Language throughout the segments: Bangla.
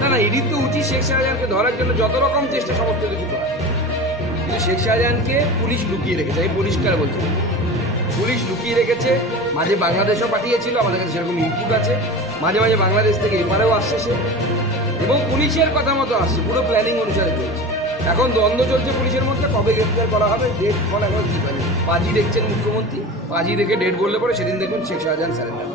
না না, এরই তো উচিত শেখ শাহজাহানকে ধরার জন্য যত রকম চেষ্টা সমস্ত কিছু করা। কিন্তু শেখ শাহজাহানকে পুলিশ লুকিয়ে রেখেছে, আমি পরিষ্কার বলছি, পুলিশ লুকিয়ে রেখেছে। মাঝে বাংলাদেশও পাঠিয়েছিল, আমাদের কাছে সেরকম ইনপুট আছে। মাঝে মাঝে বাংলাদেশ থেকে এপারেও আসছে সে, এবং পুলিশের কথা মতো আসছে, পুরো প্ল্যানিং অনুসারে চলছে। এখন দ্বন্দ্ব চলছে পুলিশের মধ্যে, কবে গ্রেফতার করা হবে ডেট ফল এখন ঠিক হয়নি। পাঁচই দেখছেন মুখ্যমন্ত্রী, পাঁচই দেখে ডেট বললে পরে সেদিন দেখুন শেখ শাহজাহান স্যারেন্ডার।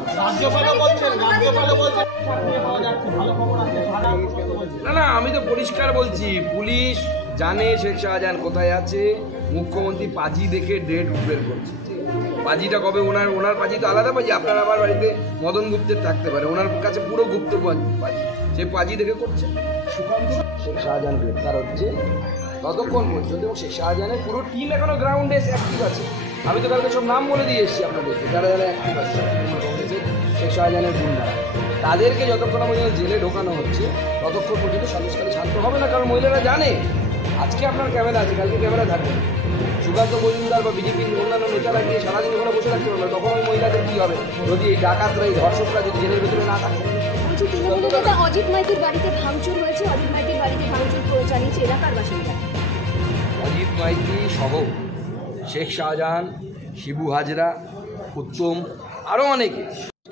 না না, আমি তো পরিষ্কার বলছি, পুলিশ জানে শেখ শাহজাহান কোথায় আছে। মুখ্যমন্ত্রী পাঁচই দেখে ডেট বের করছে। পাঁজিটা কবে, ওনার পাঁজি তো আলাদা পাঁজি, আপনার আমার বাড়িতে মদন গুপ্তের থাকতে পারে, ওনার কাছে পুরো গুপ্ত পাঁজি, সে পাঁজি দেখে করছে। শেখ শাহজাহান গ্রেফতার হচ্ছে ততক্ষণ পর্যন্ত, এবং শেখ শাহজাহানের পুরো টিম এখনো গ্রাউন্ডে অ্যাক্টিভ আছে। আমি তো কালকে সব নাম বলে দিয়ে এসেছি আপনাদেরকে, যারা যারা অ্যাক্টিভ আছে শেখ শাহজাহানের গুন্ডারা, তাদেরকে যতক্ষণ পর্যন্ত জেলে ঢোকানো হচ্ছে ততক্ষণ পর্যন্ত সন্দেশখালী শান্ত হবে না। কারণ মহিলারা জানে আজকে আপনার ক্যামেরা আছে, কালকে ক্যামেরা থাকবে। সুকান্ত মজুমদার বা বিজেপির অন্যান্য নেতারা গিয়ে সারাদিন ওখানে বসে থাকতে পারবে, তখন ওই মহিলাদের কী হবে যদি এই ডাকাতরা, এই ধর্ষকরা যদি জেলের ভেতরে না থাকে। অজিত মাইতির বাড়িতে ভাঙচুর হয়েছে, অজিত মাইতির বাড়িতে ভাঙচুর চালিয়েছে এলাকার বাসিন্দা। অজিত মাইতি সহ শেখ শাহজাহান, শিবু হাজরা, উত্তম, আরও অনেকে,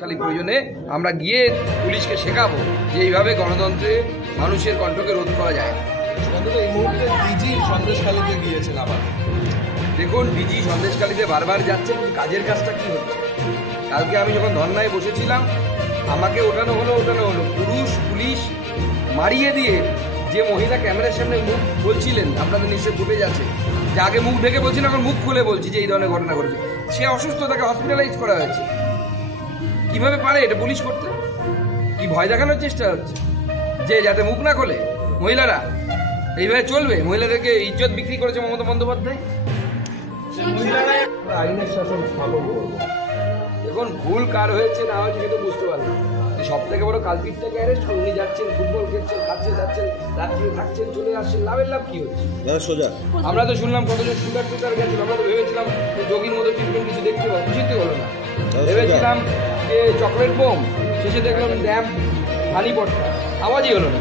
খালি প্রয়োজনে আমরা গিয়ে পুলিশকে শেখাবো যে এইভাবে গণতন্ত্রে মানুষের কণ্ঠকে রোধ করা যায় না। এই মুহূর্তে ডিজি সন্দেশখালীতে গিয়েছেন আবার। দেখুন, ডিজি সন্দেশখালীতে বারবার যাচ্ছে, কাজের কাজটা কী হচ্ছে? কালকে আমি যখন ধর্নায় বসেছিলাম, আমাকে ওঠানো হলো, পুলিশ মারিয়ে দিয়ে যে মহিলা ক্যামেরার সামনে মুখ বলছিলেন, আপনাদের নিশ্চয়ই ফুটে যাচ্ছে, যে আগে মুখ ঢেকে বলছিলেন, এখন মুখ খুলে বলছি যে এই ধরনের ঘটনা ঘটেছে, সে অসুস্থ, তাকে হসপিটালাইজ করা হয়েছে। কিভাবে পারে এটা পুলিশ করতে? কি ভয় দেখানোর চেষ্টা হচ্ছে যে যাতে মুখ না খোলে মহিলারা? এইভাবে চলবে? মহিলাদেরকে ইজ্জত বিক্রি করেছে মমতা বন্দ্যোপাধ্যায়। আইনের শাসন স্থাপন করবো। এখন ভুল কার হয়েছে না হয়েছে কিন্তু বুঝতে পারলাম। সব থেকে বড় কালপিটটাকে অ্যারেস্ট করুন। উনি যাচ্ছেন, ফুটবল খেলছেন, খাচ্ছেন, যাচ্ছেন, রাত্রে থাকছেন, চলে আসছেন, লাভের লাভ কি হচ্ছে? সোজা আমরা তো শুনলাম কতজন সুগার টুগার গেছিল, আমরা তো ভেবেছিলাম যে যোগীর মতো ট্রিটমেন্ট কিছু দেখতে পাবো, কিছুতে হলো না। ভেবেছিলাম যে চকলেট বোম, শেষে দেখলাম ড্যাম হানি পটকা, আওয়াজই হলো না।